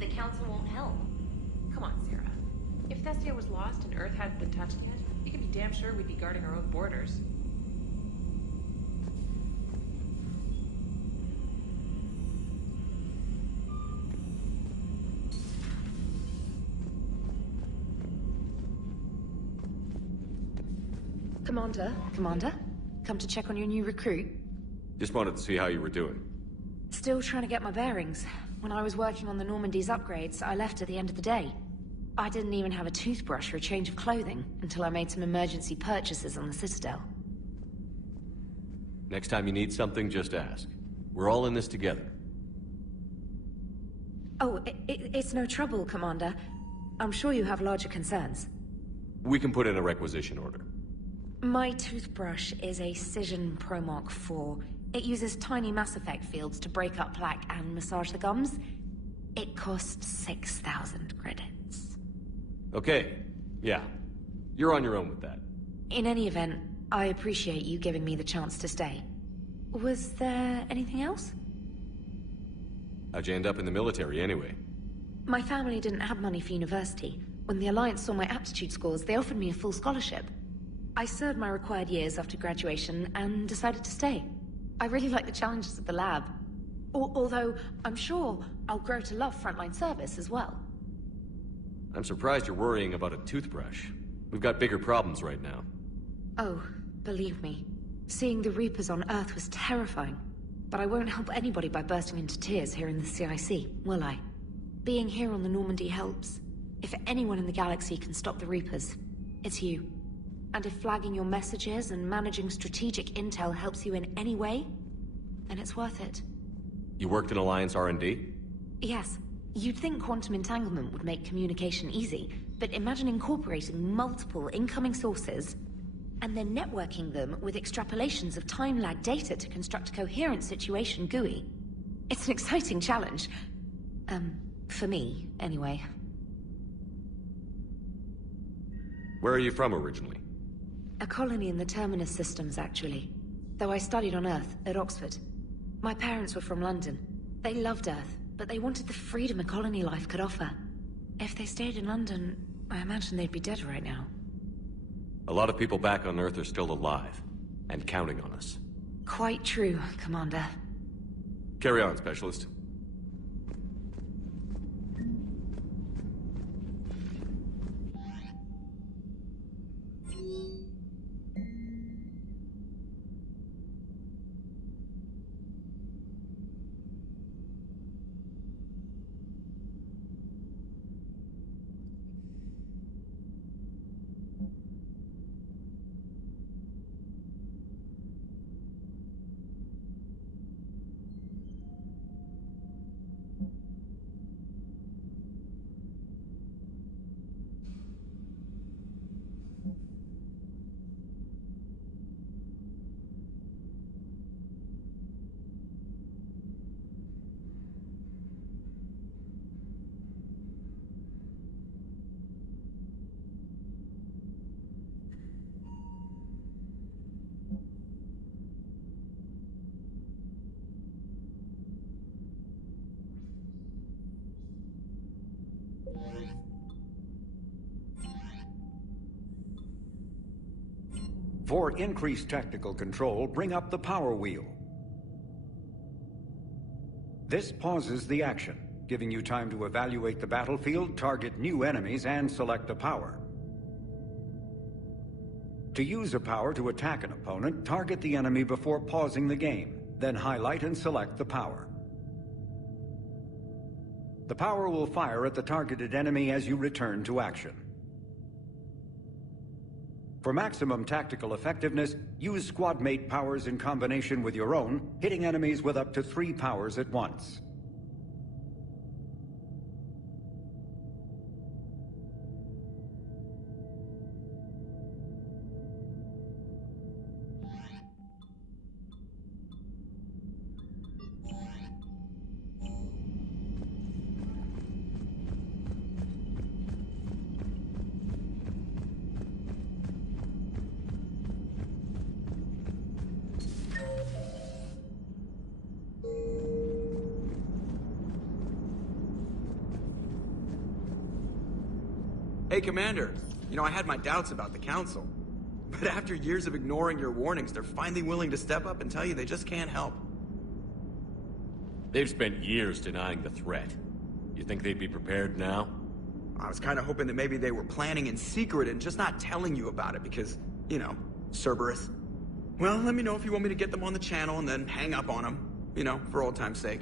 The council won't help. Come on, Sarah. If Thestia was lost and Earth hadn't been touched yet, you can be damn sure we'd be guarding our own borders. Commander? Come to check on your new recruit? Just wanted to see how you were doing. Still trying to get my bearings. When I was working on the Normandy's upgrades, I left at the end of the day. I didn't even have a toothbrush or a change of clothing until I made some emergency purchases on the Citadel. Next time you need something, just ask. We're all in this together. Oh, it's no trouble, Commander. I'm sure you have larger concerns. We can put in a requisition order. My toothbrush is a Cision Pro Mark IV. It uses tiny Mass Effect fields to break up plaque and massage the gums. It costs 6,000 credits. Okay, yeah. You're on your own with that. In any event, I appreciate you giving me the chance to stay. Was there anything else? How'd you end up in the military anyway? My family didn't have money for university. When the Alliance saw my aptitude scores, they offered me a full scholarship. I served my required years after graduation and decided to stay. I really like the challenges of the lab. Although, I'm sure I'll grow to love frontline service as well. I'm surprised you're worrying about a toothbrush. We've got bigger problems right now. Oh, believe me. Seeing the Reapers on Earth was terrifying. But I won't help anybody by bursting into tears here in the CIC, will I? Being here on the Normandy helps. If anyone in the galaxy can stop the Reapers, it's you. And if flagging your messages and managing strategic intel helps you in any way, then it's worth it. You worked in Alliance R&D? Yes. You'd think quantum entanglement would make communication easy, but imagine incorporating multiple incoming sources and then networking them with extrapolations of time-lag data to construct a coherent situation GUI. It's an exciting challenge. For me, anyway. Where are you from originally? A colony in the Terminus systems, actually. Though I studied on Earth, at Oxford. My parents were from London. They loved Earth, but they wanted the freedom a colony life could offer. If they stayed in London, I imagine they'd be dead right now. A lot of people back on Earth are still alive, and counting on us. Quite true, Commander. Carry on, Specialist. For increased tactical control, bring up the power wheel. This pauses the action, giving you time to evaluate the battlefield, target new enemies, and select a power. To use a power to attack an opponent, target the enemy before pausing the game, then highlight and select the power. The power will fire at the targeted enemy as you return to action. For maximum tactical effectiveness, use squad mate powers in combination with your own, hitting enemies with up to 3 powers at once. Hey, Commander. You know, I had my doubts about the Council. But after years of ignoring your warnings, they're finally willing to step up and tell you they just can't help. They've spent years denying the threat. You think they'd be prepared now? I was kind of hoping that maybe they were planning in secret and just not telling you about it because, you know, Cerberus. Well, let me know if you want me to get them on the channel and then hang up on them. You know, for old time's sake.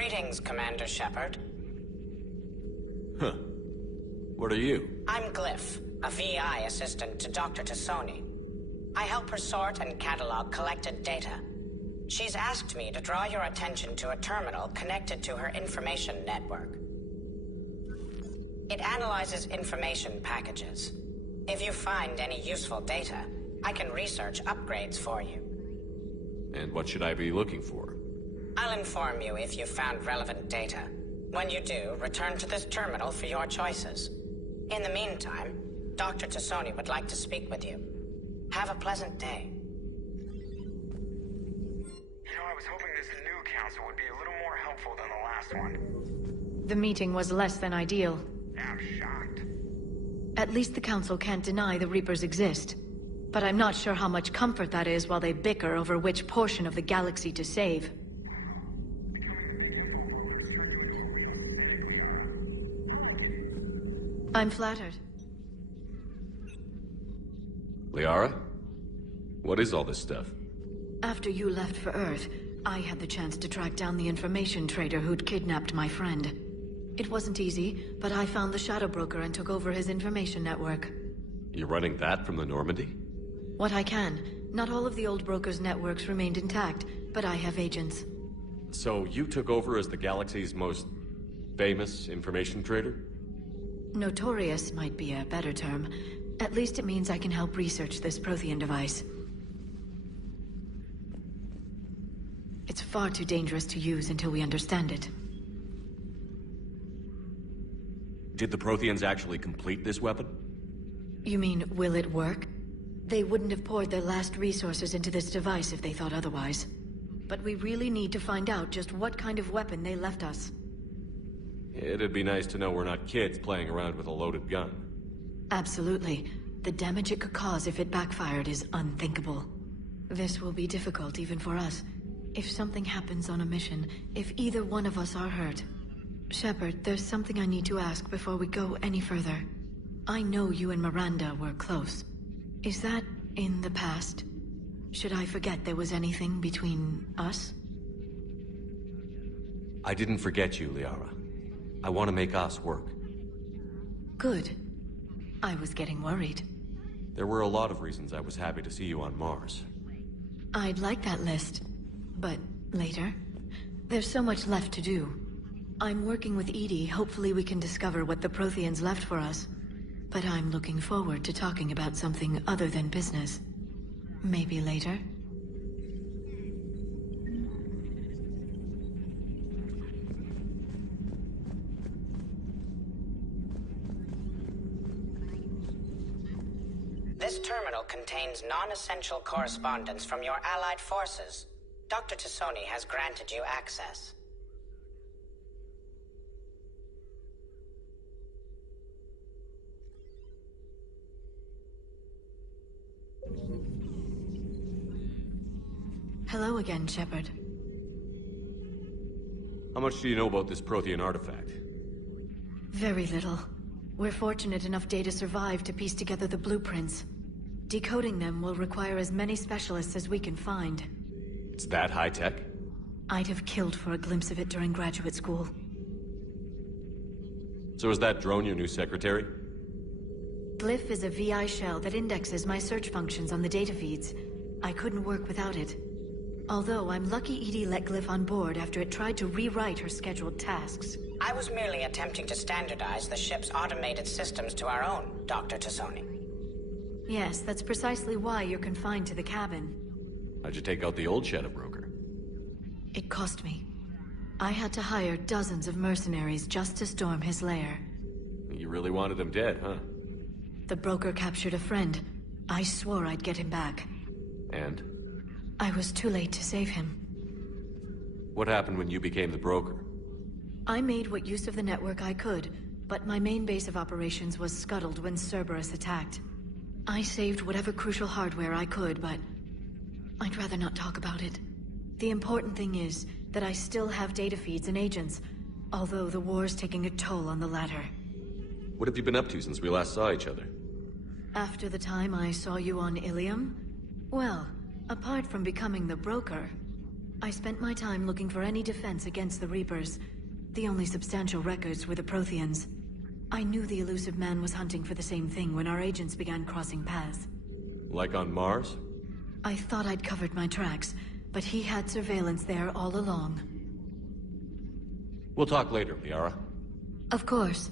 Greetings, Commander Shepard. Huh. What are you? I'm Glyph, a VI assistant to Dr. Tassoni. I help her sort and catalog collected data. She's asked me to draw your attention to a terminal connected to her information network. It analyzes information packages. If you find any useful data, I can research upgrades for you. And what should I be looking for? I'll inform you if you've found relevant data. When you do, return to this terminal for your choices. In the meantime, Dr. Tassoni would like to speak with you. Have a pleasant day. You know, I was hoping this new council would be a little more helpful than the last one. The meeting was less than ideal. I'm shocked. At least the council can't deny the Reapers exist. But I'm not sure how much comfort that is while they bicker over which portion of the galaxy to save. I'm flattered. Liara? What is all this stuff? After you left for Earth, I had the chance to track down the information trader who'd kidnapped my friend. It wasn't easy, but I found the Shadow Broker and took over his information network. You're running that from the Normandy? What I can. Not all of the old broker's networks remained intact, but I have agents. So you took over as the galaxy's most famous information trader? Notorious might be a better term. At least it means I can help research this Prothean device. It's far too dangerous to use until we understand it. Did the Protheans actually complete this weapon? You mean, will it work? They wouldn't have poured their last resources into this device if they thought otherwise. But we really need to find out just what kind of weapon they left us. It'd be nice to know we're not kids playing around with a loaded gun. Absolutely. The damage it could cause if it backfired is unthinkable. This will be difficult even for us. If something happens on a mission, if either one of us are hurt. Shepard, there's something I need to ask before we go any further. I know you and Miranda were close. Is that in the past? Should I forget there was anything between us? I didn't forget you, Liara. I want to make us work. Good. I was getting worried. There were a lot of reasons I was happy to see you on Mars. I'd like that list. But later? There's so much left to do. I'm working with Edie. Hopefully we can discover what the Protheans left for us. But I'm looking forward to talking about something other than business. Maybe later? This terminal contains non-essential correspondence from your allied forces. Dr. Tassoni has granted you access. Hello again, Shepard. How much do you know about this Prothean artifact? Very little. We're fortunate enough Data survived to piece together the blueprints. Decoding them will require as many specialists as we can find. It's that high-tech? I'd have killed for a glimpse of it during graduate school. So is that drone your new secretary? Glyph is a VI shell that indexes my search functions on the data feeds. I couldn't work without it. Although I'm lucky Edie let Glyph on board after it tried to rewrite her scheduled tasks. I was merely attempting to standardize the ship's automated systems to our own, Dr. Tassoni. Yes, that's precisely why you're confined to the cabin. How'd you take out the old Shadow Broker? It cost me. I had to hire dozens of mercenaries just to storm his lair. You really wanted him dead, huh? The broker captured a friend. I swore I'd get him back. And? I was too late to save him. What happened when you became the broker? I made what use of the network I could, but my main base of operations was scuttled when Cerberus attacked. I saved whatever crucial hardware I could, but I'd rather not talk about it. The important thing is that I still have data feeds and agents, although the war's taking a toll on the latter. What have you been up to since we last saw each other? After the time I saw you on Ilium? Well, apart from becoming the broker, I spent my time looking for any defense against the Reapers. The only substantial records were the Protheans. I knew the elusive man was hunting for the same thing when our agents began crossing paths. Like on Mars? I thought I'd covered my tracks, but he had surveillance there all along. We'll talk later, Liara. Of course.